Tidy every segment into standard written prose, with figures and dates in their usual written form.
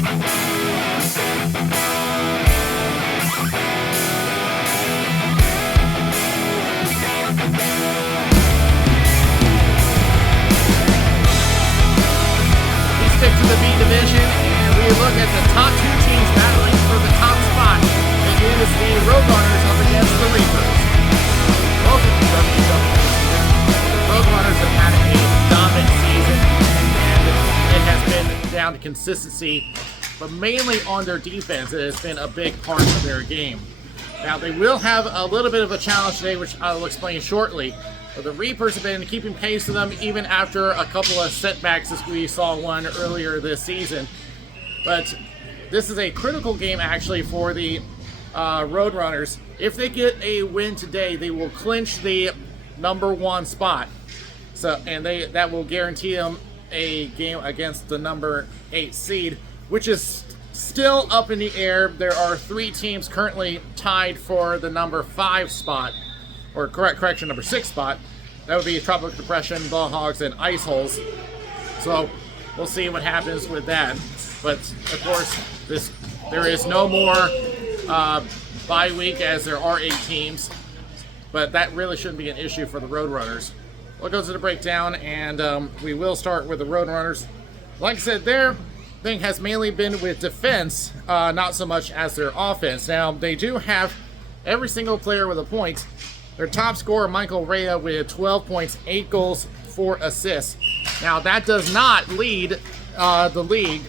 Stick to the B division, and we look at the top two teams battling for the top spot. It is the Roadrunners up against the Reapers. Both of these RBHL players here. The Roadrunners have had a dominant season, and it has been down to consistency, but mainly on their defense. It has been a big part of their game. Now, they will have a little bit of a challenge today, which I will explain shortly. But the Reapers have been keeping pace with them even after a couple of setbacks, as we saw one earlier this season. But this is a critical game actually for the Roadrunners. If they get a win today, they will clinch the #1 spot. And that will guarantee them a game against the #8 seed, which is still up in the air. There are 3 teams currently tied for the #5 spot. Or correction, #6 spot. That would be Tropical Depression, Bullhogs, and Ice Holes. So we'll see what happens with that. But of course, there is no more bye week, as there are 8 teams. But that really shouldn't be an issue for the Roadrunners. We'll go to the breakdown, and we will start with the Roadrunners. Like I said, their thing has mainly been with defense, not so much as their offense. Now, they do have every single player with a point. Their top scorer, Michael Rea, with 12 points, 8 goals, 4 assists. Now, that does not lead the league,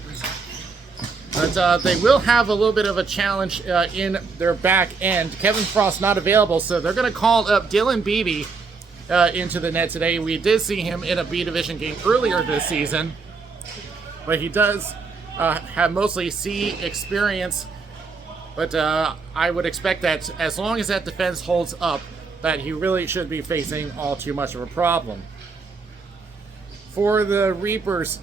but they will have a little bit of a challenge in their back end. Kevin Frost not available, so they're going to call up Dylan Beebe into the net today. We did see him in a B Division game earlier this season, but he does have mostly C experience. But I would expect that as long as that defense holds up, that he really shouldn't be facing all too much of a problem. For the Reapers,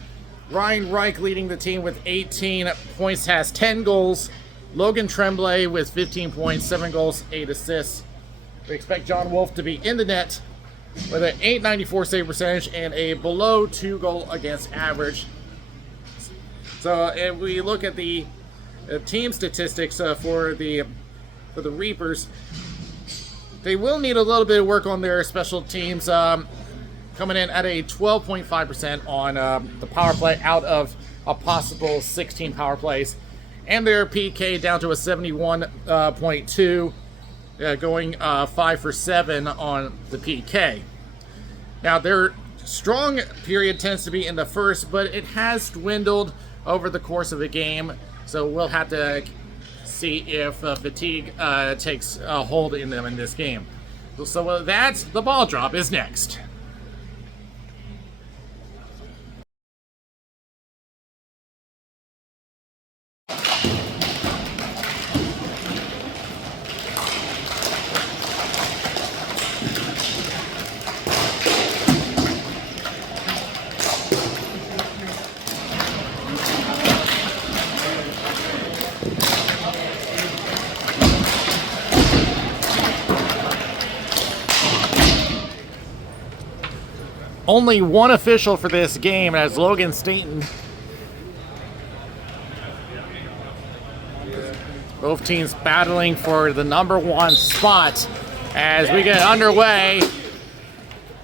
Ryan Reich leading the team with 18 points, has 10 goals. Logan Tremblay with 15 points, 7 goals, 8 assists. We expect John Wolf to be in the net with an .894 save percentage and a below 2 goal against average. So if we look at the team statistics for the Reapers, they will need a little bit of work on their special teams, coming in at a 12.5% on the power play out of a possible 16 power plays, and their PK down to a 71.2, going 5 for 7 on the PK. Now, their strong period tends to be in the first, but it has dwindled over the course of the game, so we'll have to see if fatigue takes a hold in them in this game. So that's the ball drop is next. Only one official for this game, as Logan Staten. Both teams battling for the #1 spot as we get underway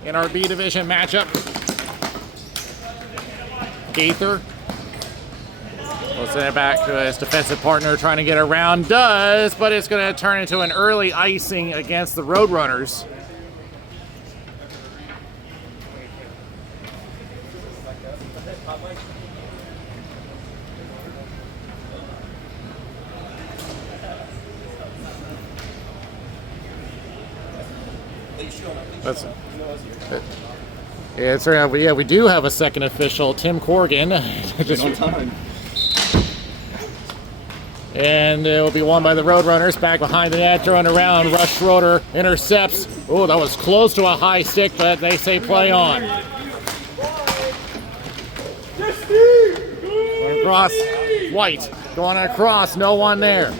in our B Division matchup. Gaither will send it back to his defensive partner, trying to get around. Does, but it's going to turn into an early icing against the Roadrunners. Yeah, we do have a second official, Tim Corrigan. Just on time. And it will be won by the Roadrunners. Back behind the net, throwing around. Rush Schroeder intercepts. Oh, that was close to a high stick, but they say play on. Going across, White going across, no one there.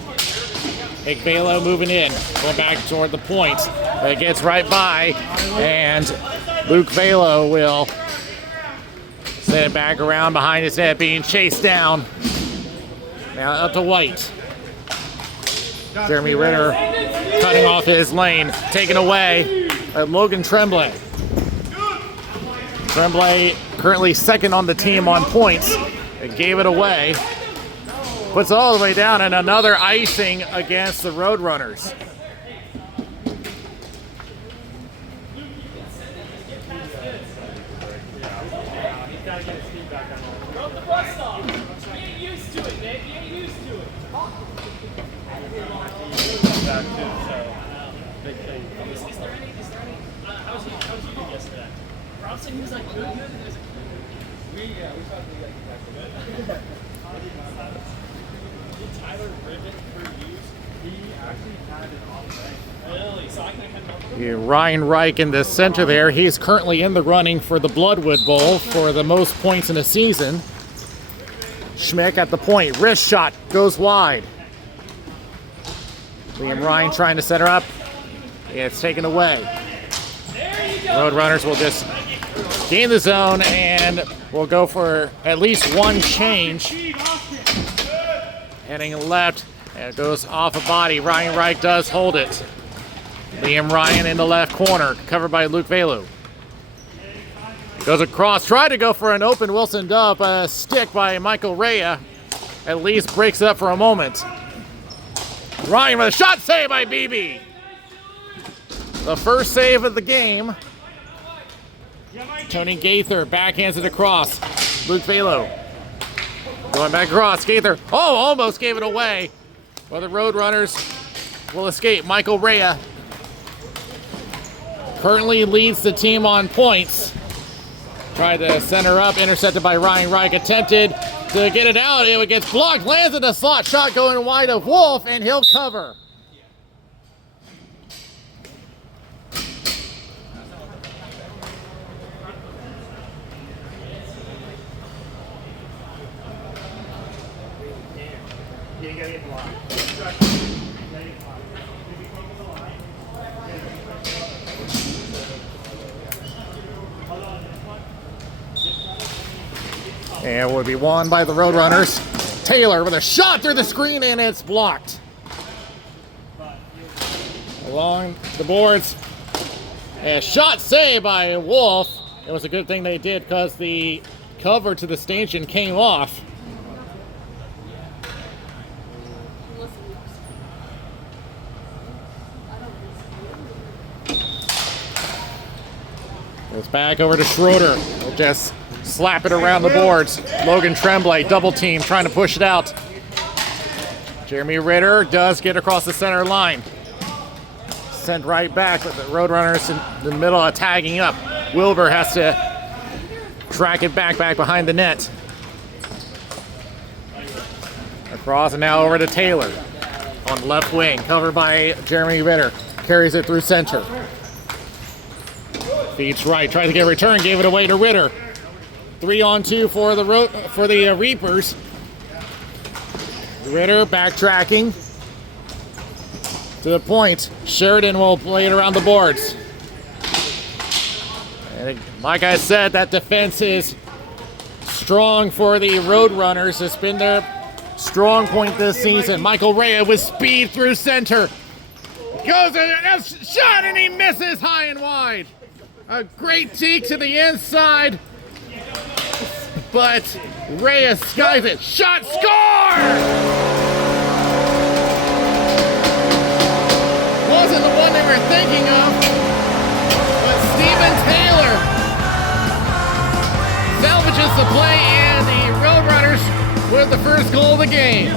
Nick Balo moving in, going back toward the point. It gets right by, and Luke Balo will send it back around behind his net, being chased down. Now up to White. Jeremy Ritter cutting off his lane, taken away by Logan Tremblay. Tremblay currently second on the team on points. It gave it away. Puts it all the way down, and another icing against the Roadrunners. Ryan Reich in the center there. He's currently in the running for the Bloodwood Bowl for the most points in a season. Schmick at the point. Wrist shot goes wide. Liam Ryan trying to set her up. It's taken away. Roadrunners will just gain the zone and will go for at least one change. Heading left. And it goes off a body. Ryan Reich does hold it. Liam Ryan in the left corner, covered by Luke Velu. Goes across, tried to go for an open Wilson Dove, a stick by Michael Rea. At least breaks it up for a moment. Ryan with a shot save by BB. The first save of the game. Tony Gaither backhands it across. Luke Velu going back across. Gaither, almost gave it away. Well, the Roadrunners will escape. Michael Rea currently leads the team on points. Tried to center up, intercepted by Ryan Reich. Attempted to get it out. It gets blocked, lands in the slot. Shot going wide of Wolf, and he'll cover. And will be won by the Roadrunners. Taylor with a shot through the screen, and it's blocked. Along the boards. A shot saved by Wolf. It was a good thing they did because the cover to the stanchion came off. Goes back over to Schroeder. We'll just slap it around the boards. Logan Tremblay, double team, trying to push it out. Jeremy Ritter does get across the center line. Sent right back with the Roadrunners in the middle of tagging up. Wilbur has to track it back behind the net. Across and now over to Taylor on the left wing, covered by Jeremy Ritter. Carries it through center. Feeds right, tries to get a return, gave it away to Ritter. 3-on-2 for the Reapers. Ritter backtracking to the point. Sheridan will play it around the boards. And like I said, that defense is strong for the Roadrunners. It's been their strong point this season. Michael Rea with speed through center. Goes in, shot, and he misses high and wide. A great teak to the inside. But Reyes skies it. Shot, score! Wasn't the one they were thinking of, but Steven Taylor salvages the play, and the Roadrunners with the first goal of the game.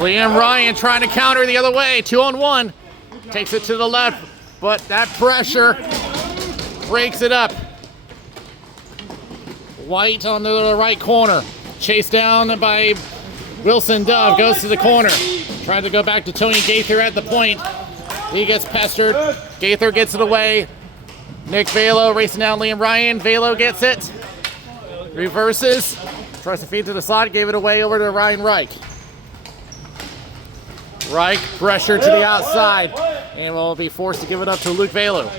Liam Ryan trying to counter the other way. 2-on-1. Takes it to the left, but that pressure breaks it up. White on the right corner. Chased down by Wilson Dove. Goes to the corner. Trying to go back to Tony Gaither at the point. He gets pestered. Gaither gets it away. Nick Velo racing down Liam Ryan. Velo gets it. Reverses. Tries to feed to the slot. Gave it away over to Ryan Reich. Reich, pressure to the outside. And will be forced to give it up to Luke Velo.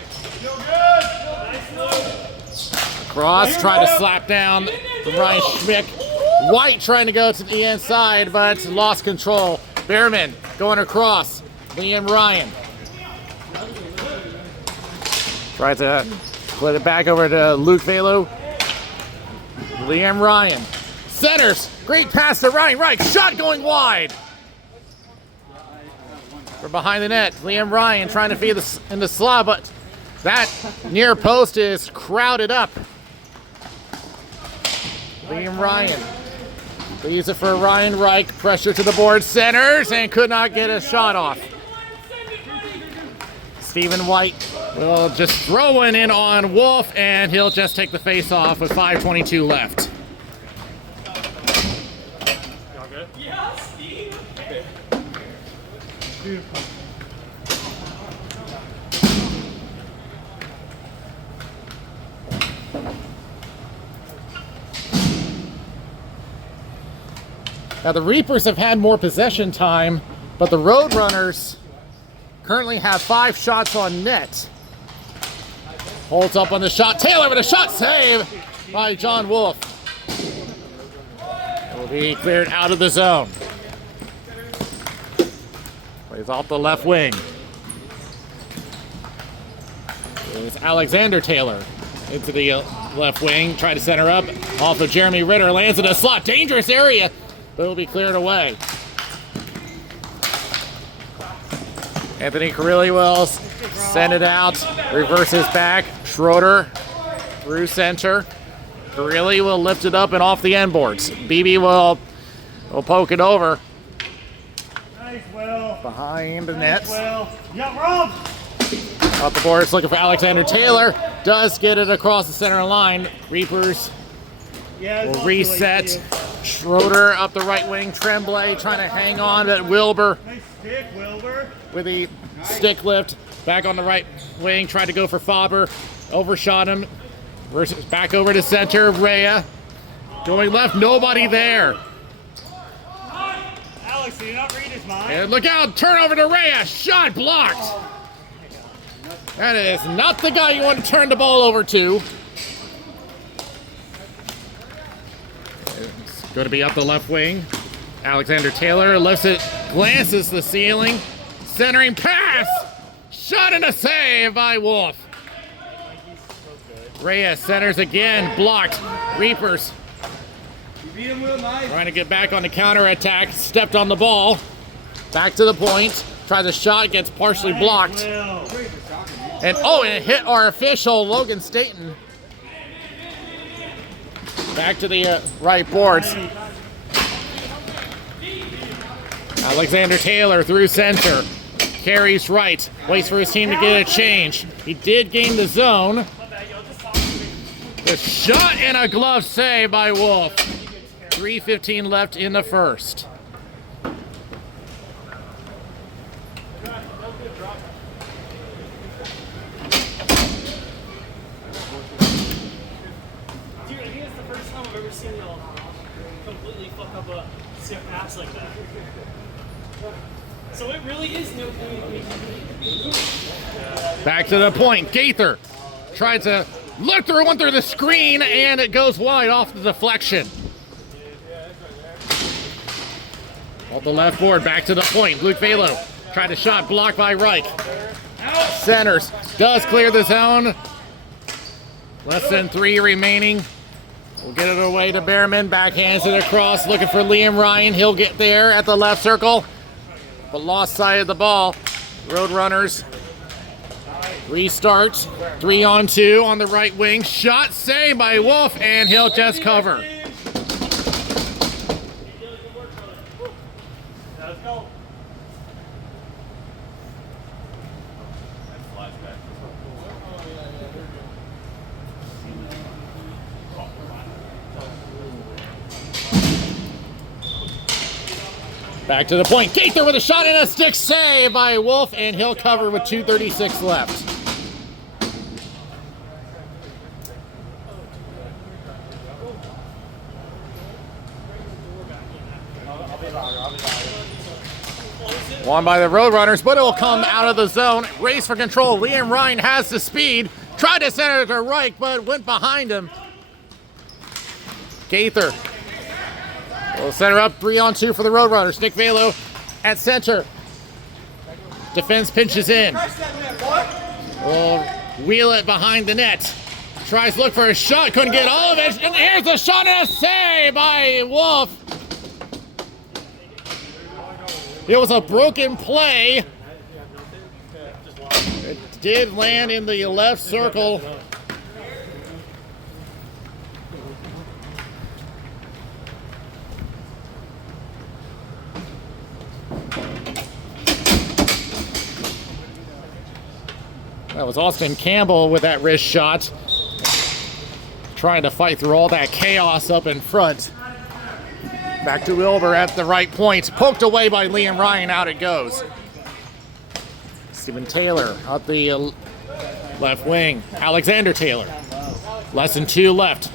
Cross, try to slap down Ryan Schmick. White trying to go to the inside, but lost control. Behrman going across. Liam Ryan. Tries to put it back over to Luke Velo. Liam Ryan. Centers. Great pass to Ryan Reich. Shot going wide. From behind the net. Liam Ryan trying to feed in the slot, but that near post is crowded up. Liam Ryan leaves it for Ryan Reich. Pressure to the board. Centers and could not get a shot off. Stephen White will just throw one in on Wolf, and he'll just take the face off with 5:22 left. Y'all good? Yeah, Steve. Beautiful. Now the Reapers have had more possession time, but the Roadrunners currently have 5 shots on net. Holds up on the shot. Taylor with a shot save by John Wolf. It will be cleared out of the zone. Plays off the left wing. It's Alexander Taylor into the left wing. Try to center up. Off of Jeremy Ritter. Lands in a slot. Dangerous area, but it will be cleared away. Anthony Carilli will send it out. Reverses back. Schroeder through center. Carilli will lift it up and off the end boards. BB will poke it over. Nice, Will. Behind the net. Will. Yeah, Rob. Off the boards, looking for Alexander Taylor. Does get it across the center line. Reapers will reset. Schroeder up the right wing. Tremblay trying to hang on to Wilbur. Nice stick, Wilbur. With the stick lift. Back on the right wing. Tried to go for Faber. Overshot him. Versus back over to center. Rhea. Going left. Nobody there. Alex, did you not read his mind? And look out. Turnover to Rhea. Shot blocked. That is not the guy you want to turn the ball over to. It's going to be up the left wing. Alexander Taylor lifts it, glances the ceiling. Centering pass. Shot and a save by Wolf. Reyes centers again. Blocked. Reapers trying to get back on the counterattack. Stepped on the ball. Back to the point. Tries a shot. Gets partially blocked. And it hit our official, Logan Staten. Back to the right boards. Alexander Taylor through center. Carries right. Waits for his team to get a change. He did gain the zone. The shot and a glove save by Wolf. 3:15 left in the first. Dude, I think it's the first time I've ever seen y'all completely fuck up a sick pass like that. So it really is no communication. Back to the point. Gaither tried to look through one through the screen, and it goes wide off the deflection. Off the left board, back to the point. Luke Velo tried to shot, blocked by Reich. Centers, does clear the zone. Less than 3 remaining. We'll get it away to Behrman. Backhands it across, looking for Liam Ryan. He'll get there at the left circle, but lost sight of the ball. Roadrunners restart. 3-on-2 on the right wing. Shot saved by Wolf, and he'll just cover. Let's go. Back to the point. Gaither with a shot and a stick save by Wolf, and he'll cover with 2:36 left. Won by the Roadrunners, but it will come out of the zone. Race for control. Liam Ryan has the speed. Tried to center to right, but went behind him. Gaither will center up 3-on-2 for the Roadrunners. Nick Velo at center. Defense pinches in. Will wheel it behind the net. Tries to look for a shot, couldn't get all of it. And here's a shot and a save by Wolf. It was a broken play. It did land in the left circle. That was Austin Campbell with that wrist shot. Trying to fight through all that chaos up in front. Back to Wilbur at the right point. Poked away by Liam Ryan. Out it goes. Stephen Taylor up the left wing. Alexander Taylor. Less than 2 left.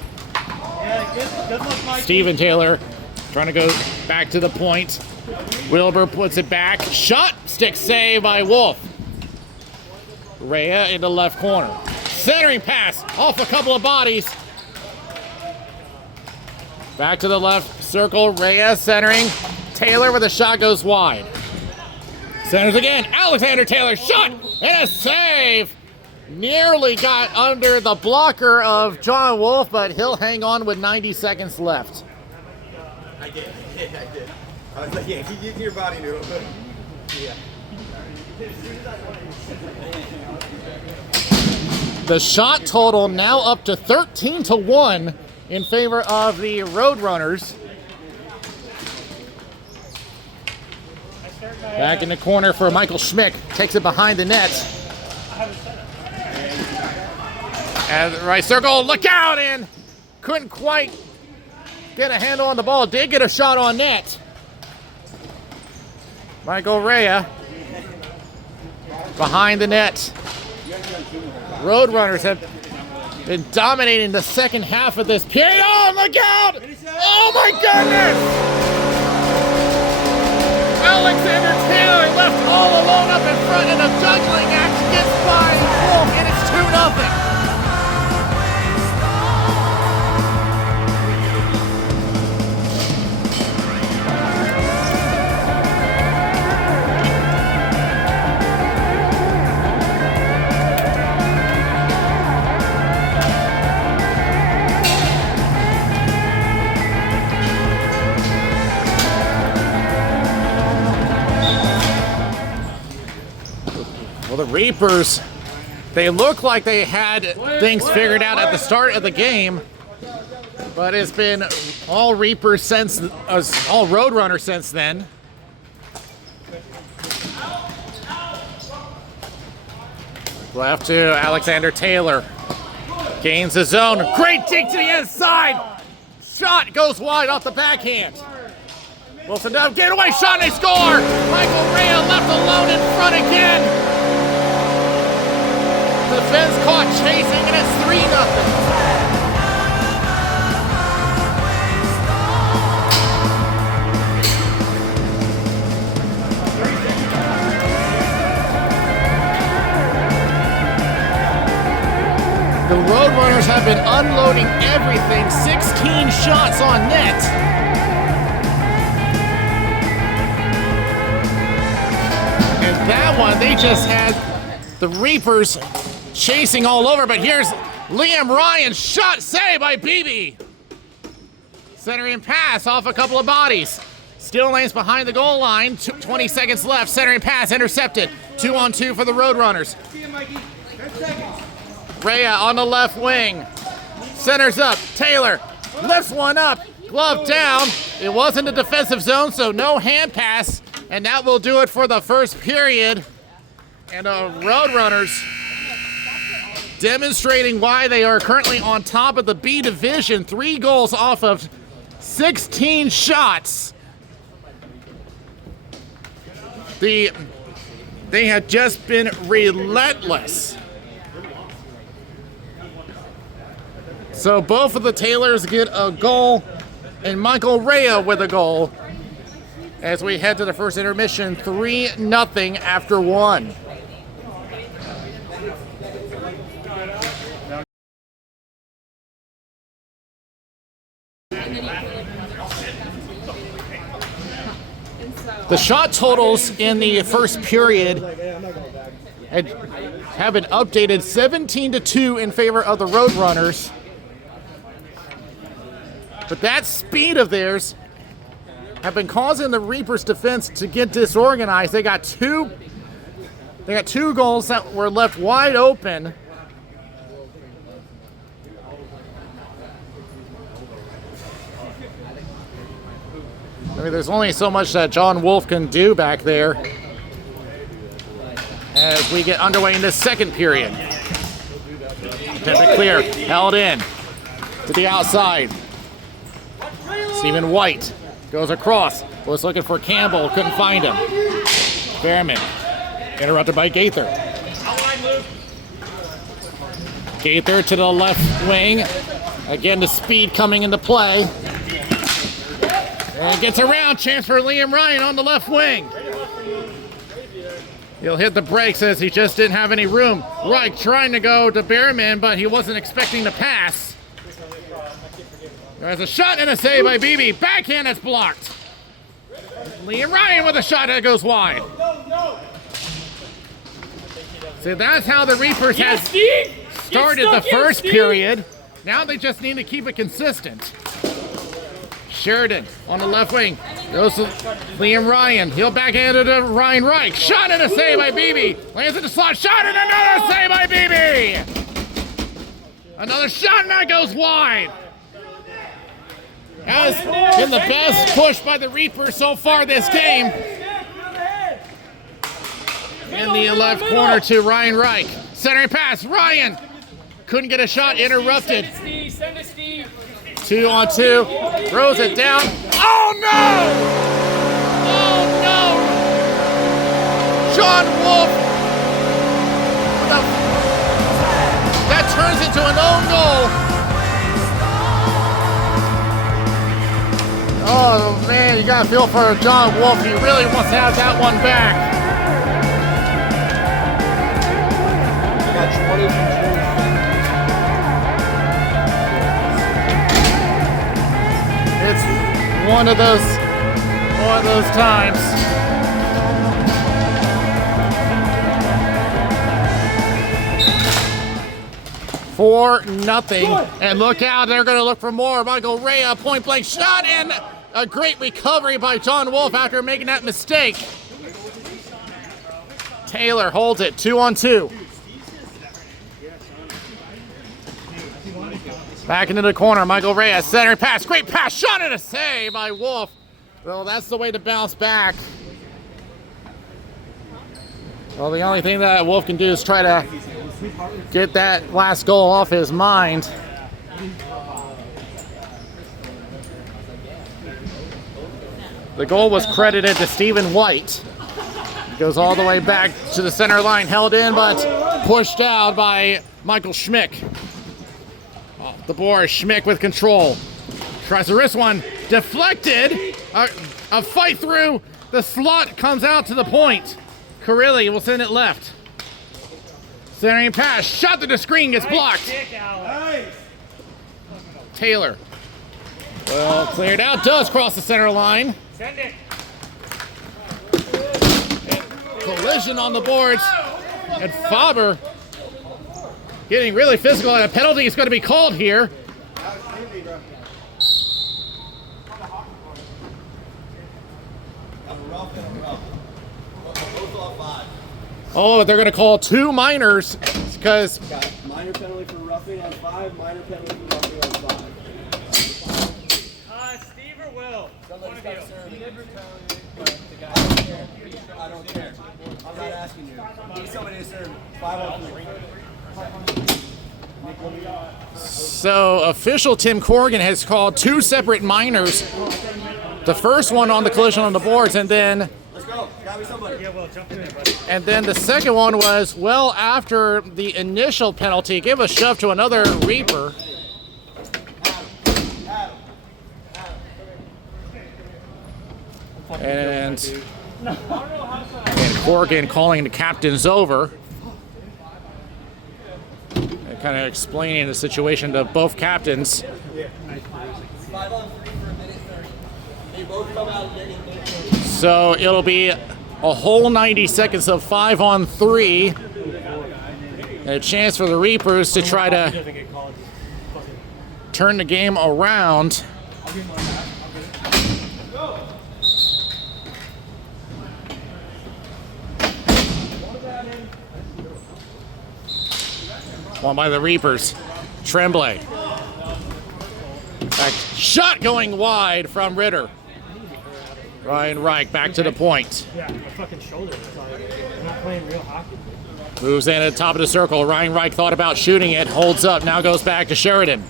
Stephen Taylor trying to go back to the point. Wilbur puts it back. Shot. Stick save by Wolf. Rhea in the left corner. Centering pass off a couple of bodies. Back to the left circle. Rhea centering. Taylor with a shot goes wide. Centers again. Alexander Taylor shot and a save. Nearly got under the blocker of John Wolf, but he'll hang on with 90 seconds left. I did. I was like, yeah, keep using your body noodle. Yeah. The shot total now up to 13-1 in favor of the Roadrunners. Back in the corner for Michael Schmick. Takes it behind the net. At the right circle, look out! And couldn't quite get a handle on the ball. Did get a shot on net. Michael Rhea behind the net. Roadrunners have been dominating the second half of this period. Oh, look out! Oh my goodness! Alexander Taylor left all alone up in front, and a juggling act gets by Wolf, and it's 2-0. The Reapers, they look like they had things figured out at the start of the game, but it's been all Reapers since, all Roadrunner since then. Left to Alexander Taylor. Gains the zone. Great dig to the inside. Shot goes wide off the backhand. Wilson Dove, get away shot, and they score! Michael Rhea left alone in front again. Defense caught chasing, and it's 3-0. The Roadrunners have been unloading everything. 16 shots on net. And that one, they just had the Reapers chasing all over, but here's Liam Ryan. Shot saved by BB. Centering pass off a couple of bodies. Still lanes behind the goal line. 20 seconds left. Centering pass intercepted. 2-on-2 for the Roadrunners. Rhea on the left wing. Centers up. Taylor lifts one up. Glove down. It wasn't a defensive zone, so no hand pass. And that will do it for the first period. And the Roadrunners demonstrating why they are currently on top of the B division. 3 goals off of 16 shots. They have just been relentless. So both of the Taylors get a goal, and Michael Rhea with a goal. as we head to the first intermission, 3-0 after 1. The shot totals in the first period have been updated 17-2 in favor of the Roadrunners. But that speed of theirs have been causing the Reapers' defense to get disorganized. They got two goals that were left wide open. I mean, there's only so much that John Wolf can do back there as we get underway in the second period. Pivot clear, held in to the outside. Stephen White goes across, was looking for Campbell, couldn't find him. Behrman, interrupted by Gaither. Gaither to the left wing. Again, the speed coming into play. And gets around, chance for Liam Ryan on the left wing. He'll hit the brakes as he just didn't have any room. Reich trying to go to Behrman, but he wasn't expecting to pass. There's a shot and a save by Beebe. Backhand that's blocked. Liam Ryan with a shot that goes wide. See, that's how the Reapers have started the first period. Now they just need to keep it consistent. Sheridan on the left wing. Goes to Liam Ryan. He'll backhand it to Ryan Reich. Shot and a save by Beebe. Lands in the slot. Shot and another save by Beebe. Another shot and that goes wide. Has been the best push by the Reapers so far this game. In the left corner to Ryan Reich. Centering pass. Ryan couldn't get a shot. Interrupted. Send it, Steve. 2-on-2, throws it down. Oh no! Oh no! John Wolf. That turns into an own goal. Oh man, you gotta feel for John Wolf. He really wants to have that one back. It's one of those times. For nothing. And look out, they're going to look for more. Michael Ray, a point blank shot, and a great recovery by John Wolf after making that mistake. Taylor holds it, 2-on-2. Back into the corner, Michael Reyes, center pass, great pass, shot and a save by Wolf. Well, that's the way to bounce back. Well, the only thing that Wolf can do is try to get that last goal off his mind. The goal was credited to Stephen White. He goes all the way back to the center line, held in, but pushed out by Michael Schmick. The board, Schmick with control. Tries to wrist one, deflected. A fight through. The slot comes out to the point. Carilli will send it left. Centering pass, shot to the screen, gets blocked. Taylor. Well, cleared out, does cross the center line. Send it. Collision on the boards. And Faber getting really physical, and a penalty is going to be called here. Oh, they're going to call 2 minors because minor penalty for roughing on 5, minor penalty for roughing on 5. Steve or Will? One of you. I don't care. I'm not asking you. Need somebody to serve 5 on 3. So official Tim Corrigan has called 2 separate minors. The first one on the collision on the boards, and then Let's go. Gotta be somebody. Yeah, Will, jump in there, buddy. and then the second one was well after the initial penalty. Give a shove to another Reaper. And Corrigan calling the captains over. And kind of explaining the situation to both captains. 5 on 3 for a minute 30. They both come out and So it'll be a whole 90 seconds of 5 on 3. And a chance for the Reapers to try to turn the game around. One by the Reapers. Tremblay. Shot going wide from Ritter. Ryan Reich back to the point. Yeah, my fucking shoulder. I'm not playing real hockey. Moves in at the top of the circle. Ryan Reich thought about shooting it. Holds up. Now goes back to Sheridan.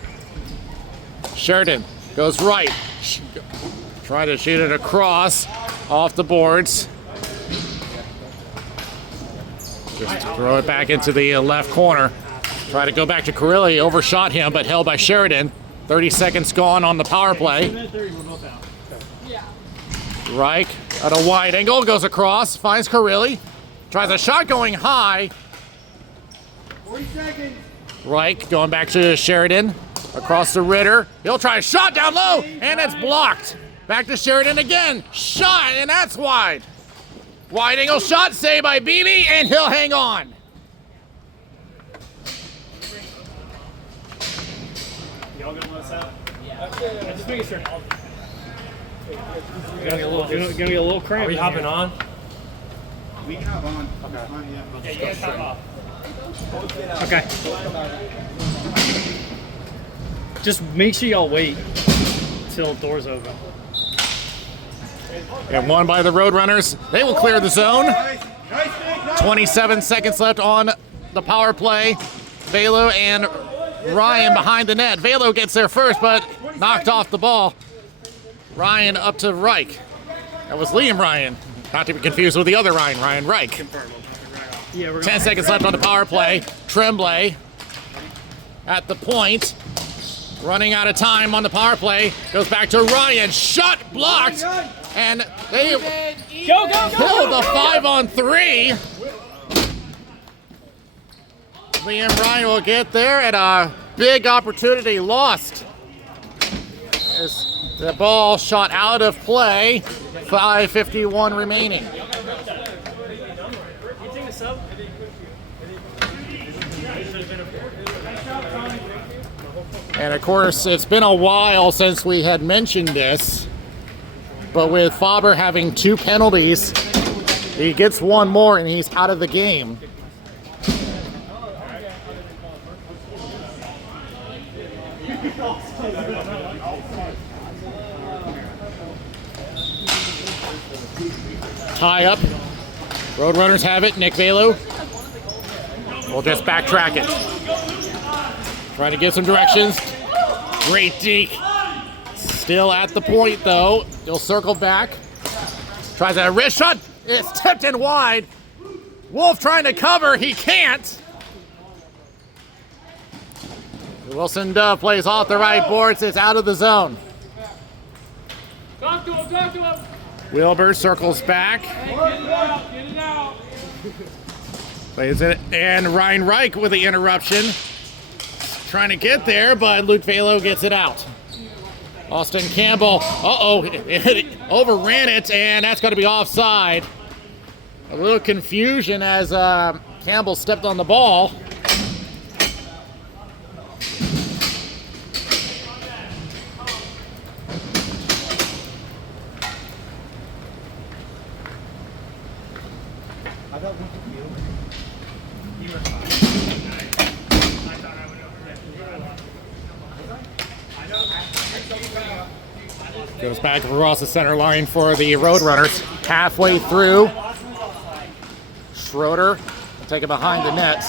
Sheridan goes right. Trying to shoot it across. Off the boards. Just throw it back into the left corner. Try to go back to Carilli. Overshot him, but held by Sheridan. 30 seconds gone on the power play. Reich at a wide angle. Goes across. Finds Carilli. Tries a shot going high. 40 seconds. Reich going back to Sheridan. Across to Ritter. He'll try a shot down low, and it's blocked. Back to Sheridan again. Shot, and that's wide. Wide angle shot saved by Beebe, and he'll hang on. Y'all gonna let us out? Yeah. Just making sure. Gonna be a little cramped. Are we hopping on? We can hop on. Okay. Yeah, you guys hop off. Okay. Just make sure y'all wait till the doors open. And one by the Roadrunners. They will clear the zone. 27 seconds left on the power play. Velo and Ryan behind the net. Velo gets there first, but knocked off the ball. Ryan up to Reich. That was Liam Ryan. Not to be confused with the other Ryan, Ryan Reich. Yeah, we're 10 seconds left on the power play. Tremblay at the point. Running out of time on the power play. Goes back to Ryan. Shot blocked. And they Go! pull the 5 on 3. Liam Ryan will get there, and a big opportunity lost. As the ball shot out of play. 5:51 remaining. You take a sub? And of course, it's been a while since we had mentioned this, but with Faber having 2 penalties, he gets 1 more and he's out of the game. Tie up. Roadrunners have it. Nick Velo will just backtrack it. Trying to give some directions. Great deke. Still at the point, though. He'll circle back. Tries a wrist shot. It's tipped in wide. Wolf trying to cover. He can't. Wilson Dove plays off the right boards. It's out of the zone. Talk to him! Wilbur circles back. Get it out! Plays it. And Ryan Reich with the interruption. Trying to get there, but Luke Velo gets it out. Austin Campbell, overran it, and that's going to be offside. A little confusion as Campbell stepped on the ball. Goes back across the center line for the Roadrunners. Halfway through. Schroeder will take it behind the net.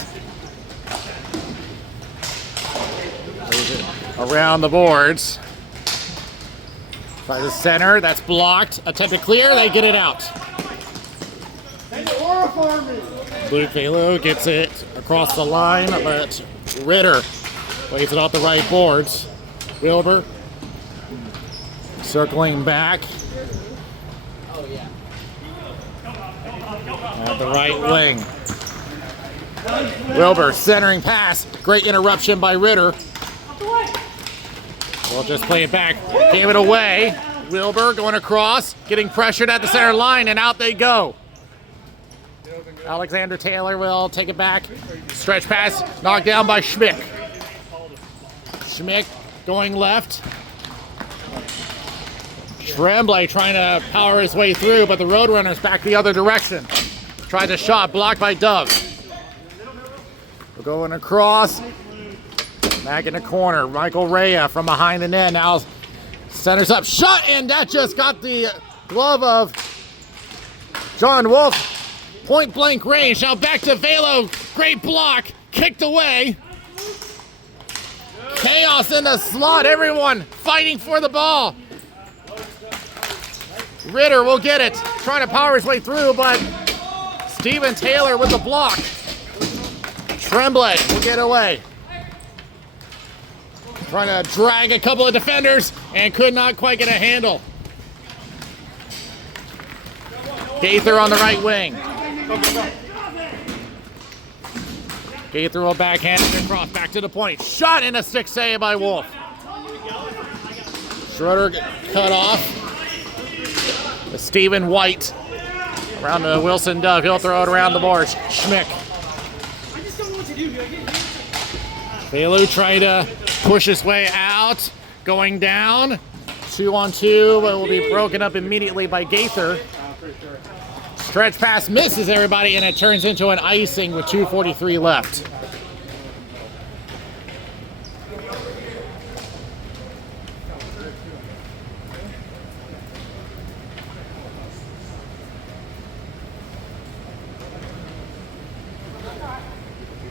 Plays it around the boards. By the center, that's blocked. Attempt to clear, they get it out. Luke Velo gets it across the line, but Ritter plays it off the right boards. Wilbur circling back. At the right wing. Wilbur centering pass. Great interruption by Ritter. We'll just play it back. Gave it away. Wilbur going across, getting pressured at the center line, and out they go. Alexander Taylor will take it back. Stretch pass, knocked down by Schmick. Schmick going left. Tremblay trying to power his way through, but the Roadrunners back the other direction. Tried the shot, blocked by Dove. We're going across. Back in the corner, Michael Rea from behind the net now centers up. Shot, and that just got the glove of John Wolf. Point blank range. Now back to Velo. Great block. Kicked away. Chaos in the slot. Everyone fighting for the ball. Ritter will get it. Trying to power his way through, but Steven Taylor with the block. Tremblay will get away. Trying to drag a couple of defenders and could not quite get a handle. Gaither on the right wing. Gaither will backhand it across, back to the point. Shot in a stick save by Wolf. Schroeder cut off. Stephen White around to Wilson Dove. He'll throw it around the boards. Schmick. Belu tried to push his way out. Going down. 2-on-2, but will be broken up immediately by Gaither. Stretch pass misses everybody, and it turns into an icing with 2:43 left.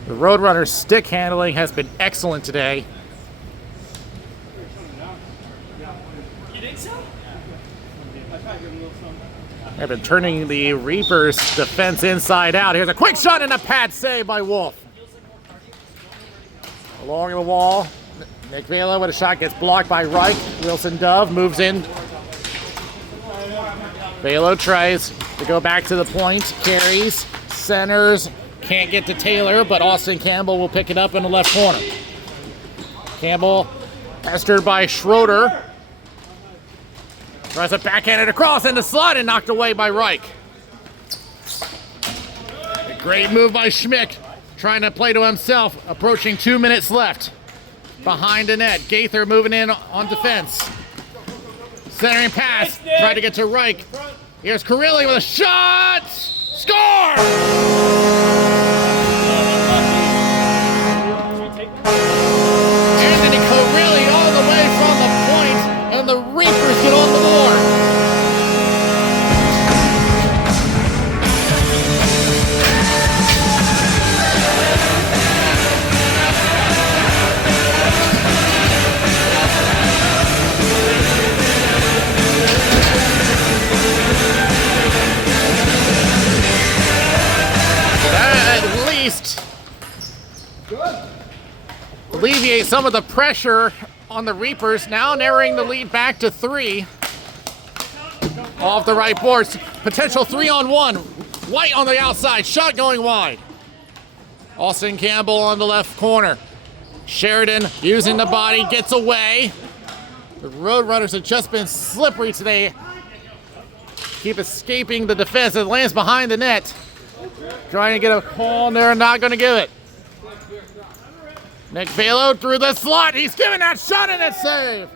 The Roadrunners' stick handling has been excellent today. You think so? They've been turning the Reapers' defense inside out. Here's a quick shot and a pad save by Wolf. Along the wall, Nick Vela with a shot gets blocked by Reich. Wilson Dove moves in. Velo tries to go back to the point, carries, centers, can't get to Taylor, but Austin Campbell will pick it up in the left corner. Campbell pestered by Schroeder. Tries to backhand it across in the slot and knocked away by Reich. A great move by Schmick, trying to play to himself, approaching 2 minutes left. Behind the net, Gaither moving in on defense. Centering pass, tried to get to Reich. Here's Carilli with a shot! Score! Anthony Carilli all the way from the point, and the Reapers get on the board. That at least alleviate some of the pressure on the Reapers, now narrowing the lead back to 3. Off the right boards, potential 3-on-1. White on the outside, shot going wide. Austin Campbell on the left corner. Sheridan using the body, gets away. The Roadrunners have just been slippery today. Keep escaping the defense. It lands behind the net. Trying to get a call, and they're not going to give it. Nick Velo through the slot. He's giving that shot, and it's saved.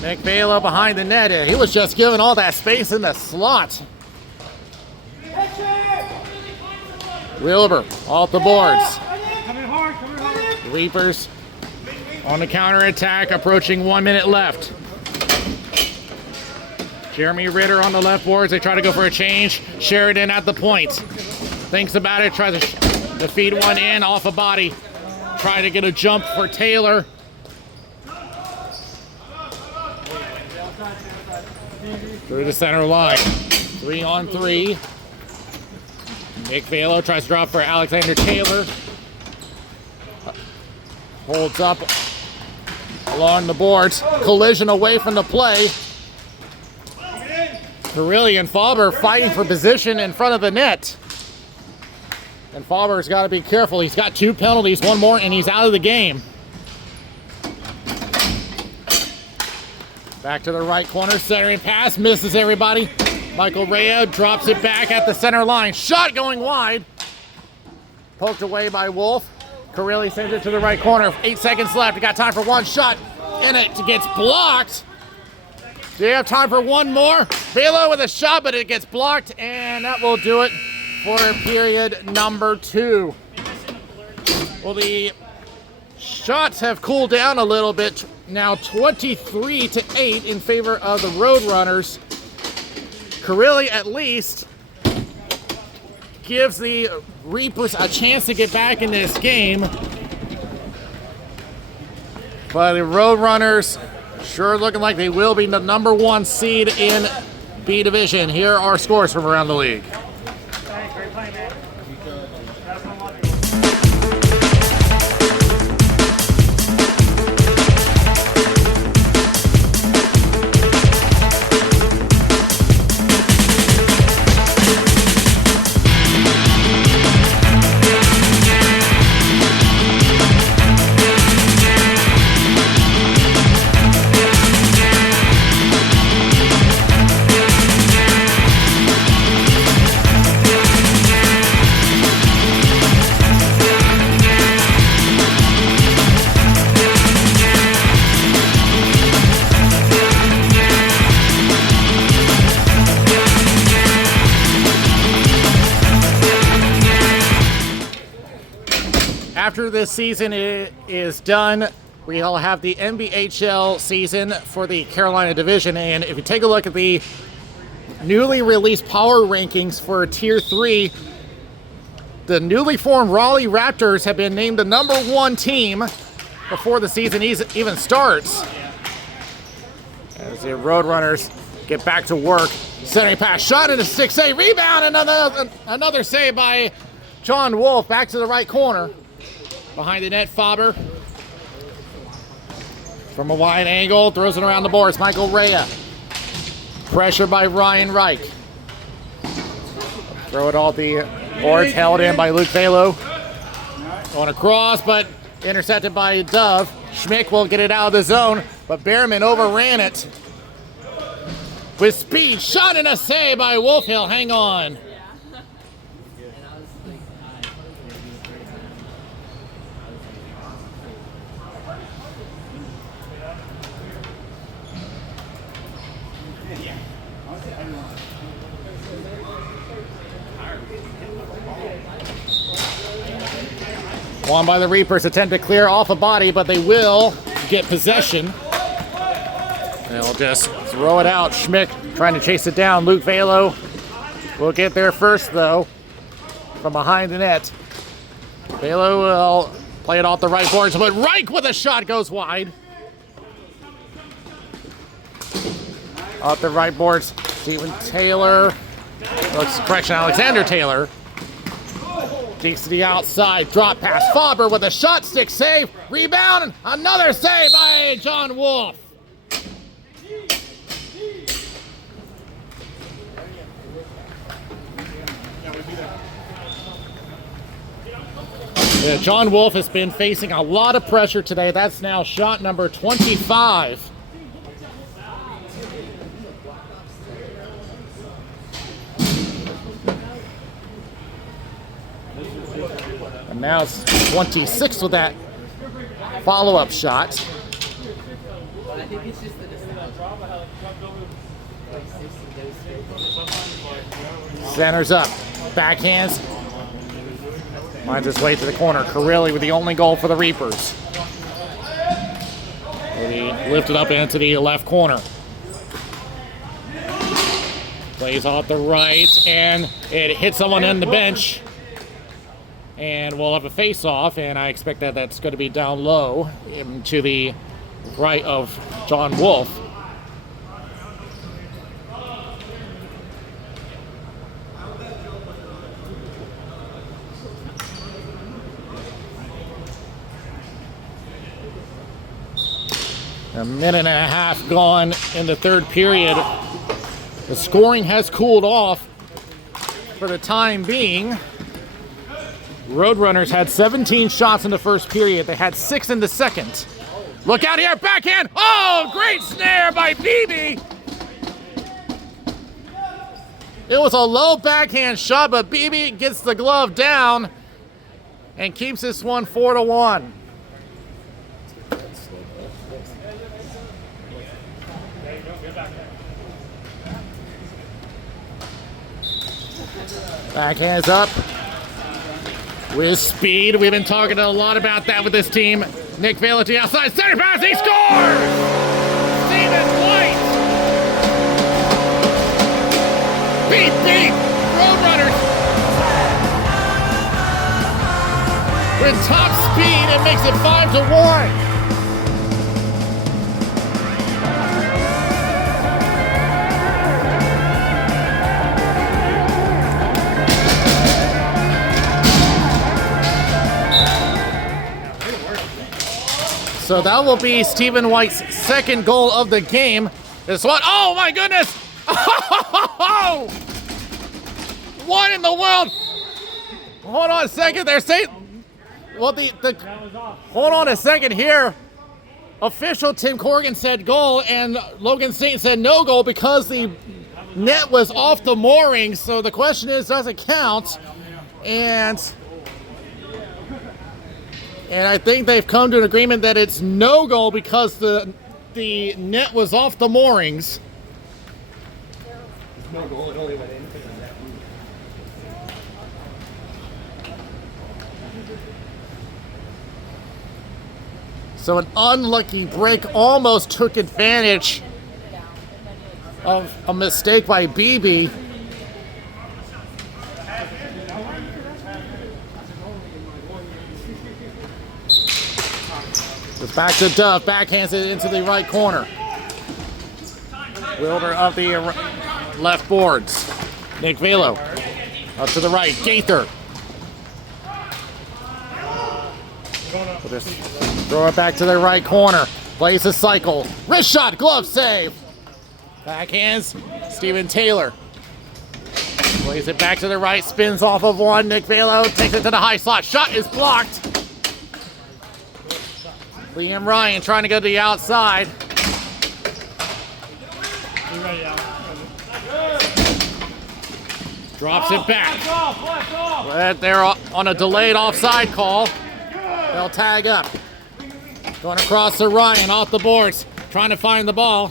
Nick Velo behind the net. He was just given all that space in the slot. Wilbur off the boards. Reapers on the counterattack, approaching 1 minute left. Jeremy Ritter on the left boards. They try to go for a change. Sheridan at the point. Thinks about it, tries to feed one in off a body. Try to get a jump for Taylor. Through the center line. 3-on-3. Nick Velo tries to drop for Alexander Taylor. Holds up along the boards. Collision away from the play. Carilli and Faber fighting for position in front of the net. And Faber's got to be careful. He's got 2 penalties, 1 more, and he's out of the game. Back to the right corner, centering pass, misses everybody. Michael Rea drops it back at the center line. Shot going wide. Poked away by Wolf. Carilli sends it to the right corner. 8 seconds left. We got time for 1 shot. And it gets blocked. Do you have time for 1 more? Velo with a shot, but it gets blocked. And that will do it for period number 2. Well, the shots have cooled down a little bit. Now 23-8 in favor of the Roadrunners. Carilli at least gives the Reapers a chance to get back in this game. But the Roadrunners sure looking like they will be the number 1 seed in B Division. Here are scores from around the league. Thanks, great play, man. After this season is done, we'll have the RBHL season for the Carolina Division. And if you take a look at the newly released power rankings for Tier 3, the newly formed Raleigh Raptors have been named the number 1 team before the season even starts. As the Roadrunners get back to work. Centering pass, shot into 6A, rebound, another save by John Wolf. Back to the right corner. Behind the net, Faber. From a wide angle, throws it around the boards. Michael Rea. Pressure by Ryan Reich. Throw it all at the boards, held in by Luke Velo. Going across, but intercepted by Dove. Schmick will get it out of the zone, but Behrman overran it. With speed, shot and a save by Wolf. He'll hang on. Won by the Reapers, attempt to clear off a body, but they will get possession. They'll just throw it out. Schmick trying to chase it down. Luke Velo will get there first, though, from behind the net. Velo will play it off the right boards, but Reich with a shot goes wide. Off the right boards, Stephen Taylor. Correction, Alexander Taylor. Takes to the outside, drop pass. Faber with a shot, stick save, rebound, another save by John Wolf. Yeah, John Wolf has been facing a lot of pressure today. That's now shot number 25. And now it's 26 with that follow-up shot. Centers up, backhands. Finds his way to the corner. Carilli with the only goal for the Reapers. He lifted up into the left corner. Plays off the right, and it hits someone in the bench. And we'll have a face-off, and I expect that that's going to be down low to the right of John Wolf. A minute and a half gone in the third period. The scoring has cooled off for the time being. Roadrunners had 17 shots in the first period. They had 6 in the second. Look out here, backhand. Oh, great snare by BB. It was a low backhand shot, but BB gets the glove down and keeps this one 4-1. Backhand's up with speed. We've been talking a lot about that with this team. Nick Vela to the outside, center pass, he scores! Steven White! Beat, Roadrunners! With top speed, it makes it 5-1. So that will be Stephen White's second goal of the game. This one, oh my goodness! What in the world? Hold on a second, they're saying, well, hold on a second here. Official Tim Corrigan said goal and Logan Saint said no goal because the net was off the moorings. So the question is, does it count? And I think they've come to an agreement that it's no goal because the net was off the moorings. No goal, it only went in. So an unlucky break almost took advantage of a mistake by BB. It's back to Duff, backhands it into the right corner. Wilder of the left boards. Nick Velo up to the right, Gaither. Just throw it back to the right corner. Plays the cycle. Wrist shot, glove save. Backhands, Steven Taylor. Plays it back to the right, spins off of one. Nick Velo takes it to the high slot. Shot is blocked. Liam Ryan trying to go to the outside. Drops it back. They're on a delayed offside call. They'll tag up. Going across to Ryan off the boards. Trying to find the ball.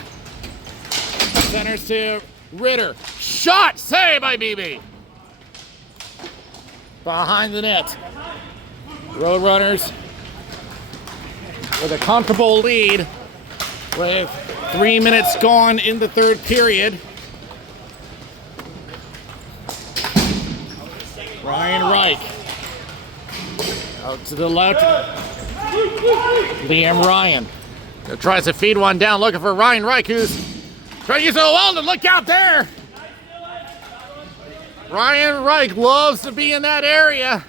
Centers to Ritter. Shot! Save by BB. Behind the net. Roadrunners with a comfortable lead with 3 minutes gone in the third period. Ryan Reich out to the left. Liam Ryan tries to feed one down, looking for Ryan Reich, who's trying to use it well to look out there. Ryan Reich loves to be in that area.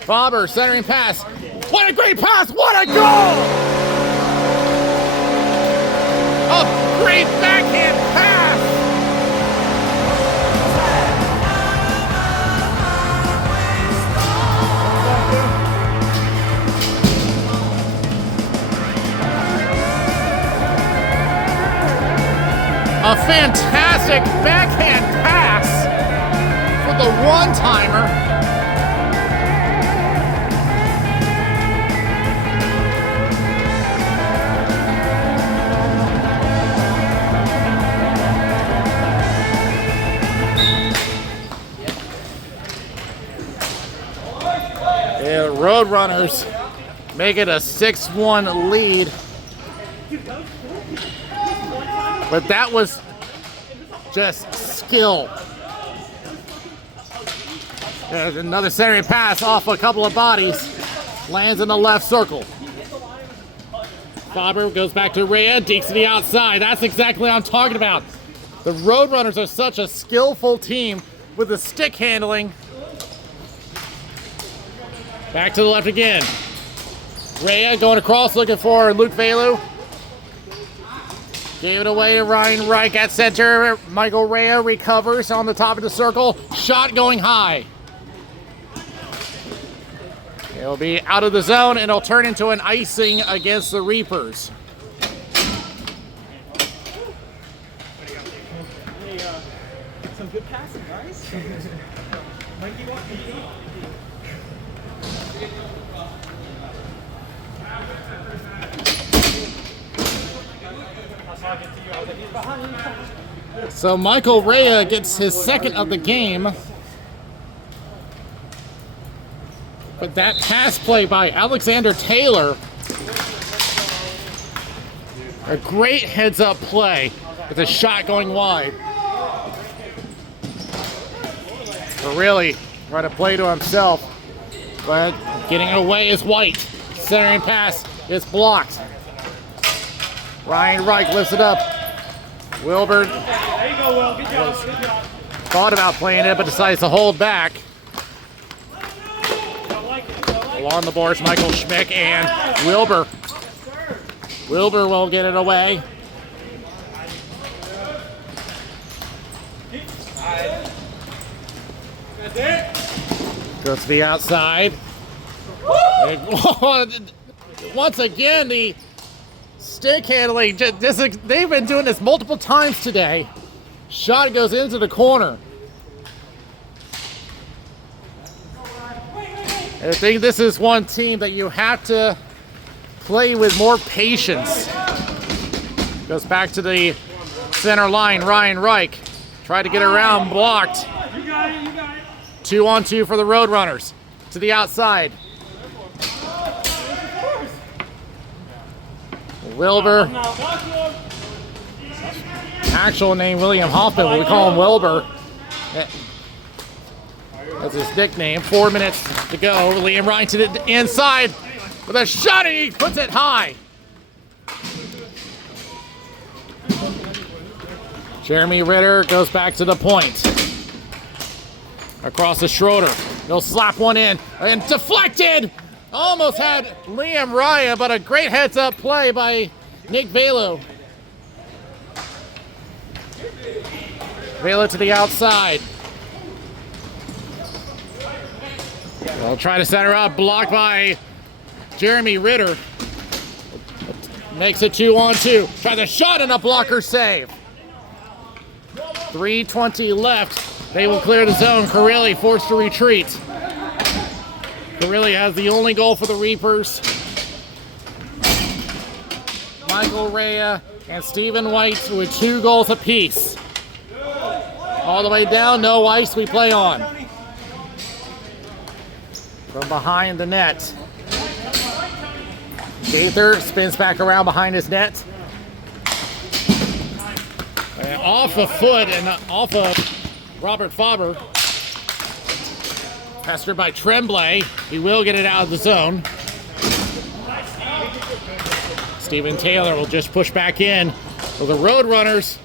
Faber centering pass. What a great pass! What a goal! A great backhand pass! A fantastic backhand pass for the one-timer. Yeah, Roadrunners make it a 6-1 lead. But that was just skill. There's another centering pass off a couple of bodies. Lands in the left circle. Faber goes back to Rhea, dekes to the outside. That's exactly what I'm talking about. The Roadrunners are such a skillful team with the stick handling. Back to the left again. Rhea going across looking for Luke Velu. Gave it away to Ryan Reich at center. Michael Rea recovers on the top of the circle. Shot going high. It'll be out of the zone and it'll turn into an icing against the Reapers. Some good passing, guys. Mikey, what? So Michael Rea gets his second of the game. But that pass play by Alexander Taylor, a great heads-up play with a shot going wide. But really trying to play to himself, but getting it away is White. Centering pass is blocked. Ryan Reich lifts it up. Wilbur There you go, Will. Good job. Good job. thought about playing it, but decides to hold back. I like it. I like Along the boards, Michael Schmick and Wilbur. Wilbur will get it away. That's it. Goes to the outside. Once again, the stick handling. They've been doing this multiple times today. Shot goes into the corner. I think this is one team that you have to play with more patience. Goes back to the center line, Ryan Reich. Tried to get around, blocked. You got it. You got it. 2-on-2 for the Roadrunners. To the outside. Wilbur. Now, watch him. Actual name William Hoffman, but we call him Wilbur. That's his nickname. 4 minutes to go. Liam Ryan to the inside with a shot, and he puts it high. Jeremy Ritter goes back to the point. Across to Schroeder. He'll slap one in and deflected. Almost had Liam Ryan, but a great heads-up play by Nick Velo. Velo to the outside. They'll try to set her up, blocked by Jeremy Ritter. Makes it 2-on-2. Tries a shot and a blocker save. 3:20 left. They will clear the zone. Carilli forced to retreat. Carilli has the only goal for the Reapers. Michael Rea and Stephen White with 2 goals apiece. All the way down, no ice, we play on. From behind the net. Gaither spins back around behind his net. And off a foot and off of Robert Faber. Pestered by Tremblay. He will get it out of the zone. Stephen Taylor will just push back in. So the Roadrunners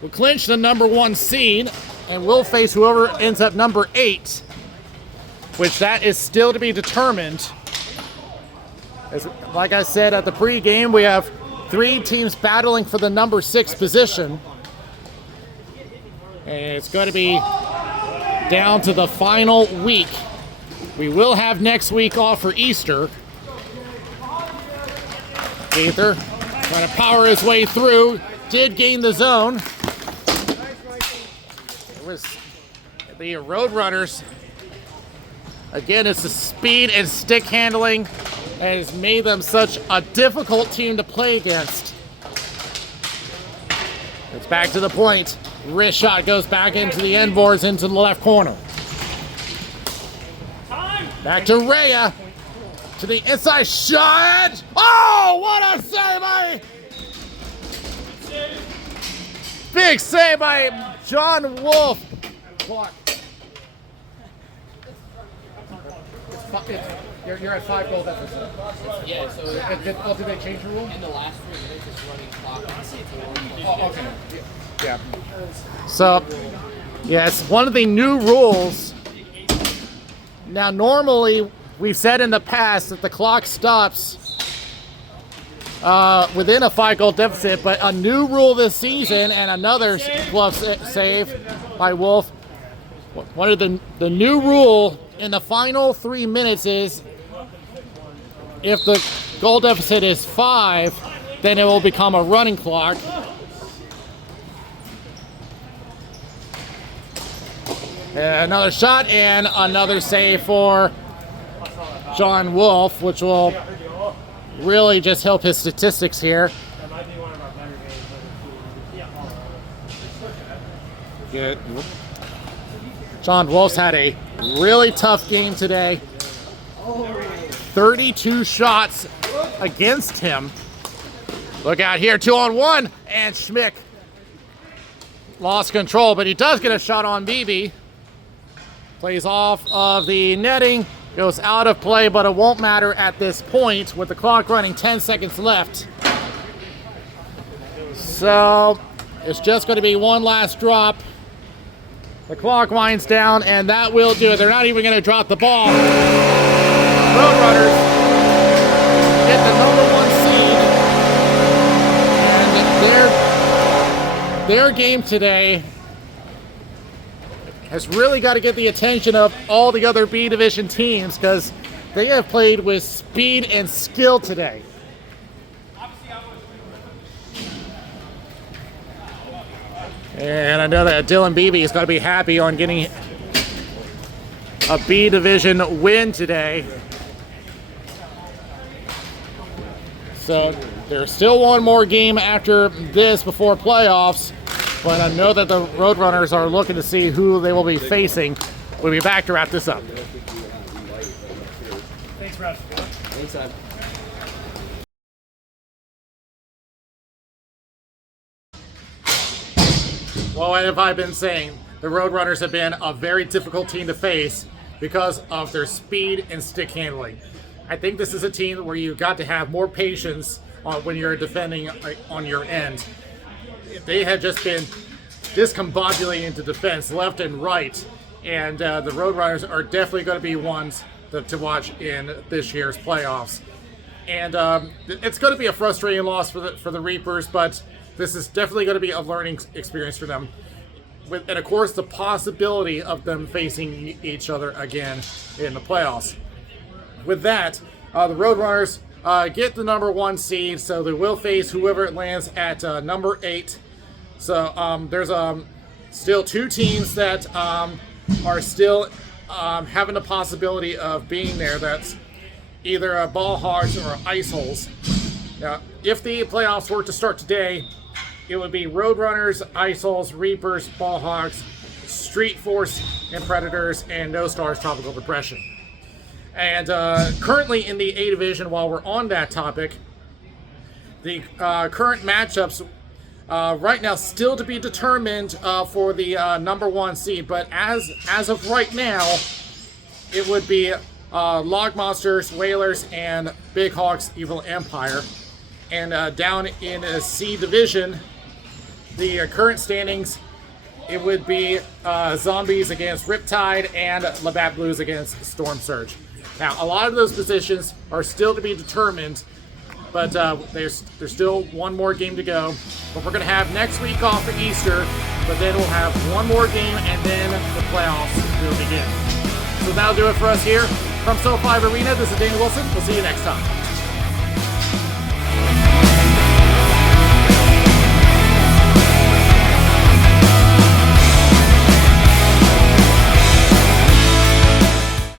will clinch the number 1 seed and will face whoever ends up number 8, which that is still to be determined. Like I said at the pregame, we have 3 teams battling for the number 6 position. And it's going to be down to the final week. We will have next week off for Easter. Gaither trying to power his way through. Did gain the zone. It was the Roadrunners. Again, it's the speed and stick handling that has made them such a difficult team to play against. It's back to the point. Wrist shot goes back into the end boards into the left corner. Back to Rea. To the inside shot. Oh, what a save by... Big save by John Wolf. You're at 5 goal deficit. Yeah, so Did they change the rule? in the last 3 minutes, it's running clock. Oh, okay. Yeah. So, yeah, it's one of the new rules. Now, normally, we've said in the past that the clock stops within a 5-goal deficit, but a new rule this season and another glove save by Wolf. One of the new rule in the final 3 minutes is if the goal deficit is 5, then it will become a running clock. Another shot and another save for John Wolf, which will really just help his statistics here. That might be one of our better games. Good. John Wolf's had a really tough game today. 32 shots against him. Look out here, 2-on-1, and Schmick lost control, but he does get a shot on BB. Plays off of the netting, goes out of play, but it won't matter at this point with the clock running 10 seconds left. So it's just going to be one last drop. The clock winds down, and that will do it. They're not even going to drop the ball. Roadrunners get the #1 seed, and their game today has really got to get the attention of all the other B Division teams because they have played with speed and skill today. And I know that Dylan Beebe is going to be happy on getting a B Division win today. So there's still one more game after this before playoffs, but I know that the Roadrunners are looking to see who they will be facing. We'll be back to wrap this up. Thanks, Brad. Anytime. Well, what have I been saying? The Roadrunners have been a very difficult team to face because of their speed and stick handling. I think this is a team where you've got to have more patience when you're defending on your end. They have just been discombobulating into defense left and right, and the Roadrunners are definitely going to be ones to watch in this year's playoffs. And it's going to be a frustrating loss for the Reapers, but this is definitely going to be a learning experience for them. And of course, the possibility of them facing each other again in the playoffs. With that, the Roadrunners get the #1 seed, so they will face whoever lands at number 8. So there's still 2 teams that are still having the possibility of being there. That's either Ball Hogs or Ice Holes. Now, if the playoffs were to start today, it would be Roadrunners, Ice Holes, Reapers, Ball Hogs, Street Force, and Predators, and No Stars Tropical Depression. And currently in the A Division, while we're on that topic, the current matchups right now still to be determined for the #1 seed, but as of right now, it would be Log Monsters, Whalers, and Big Hawks Evil Empire. And down in a C Division, the current standings, it would be Zombies against Riptide and Labatt Blues against Storm Surge. Now, a lot of those positions are still to be determined, but there's still one more game to go. But we're going to have next week off for Easter, but then we'll have one more game, and then the playoffs will begin. So that'll do it for us here from SoFi Arena. This is Dana Wilson. We'll see you next time.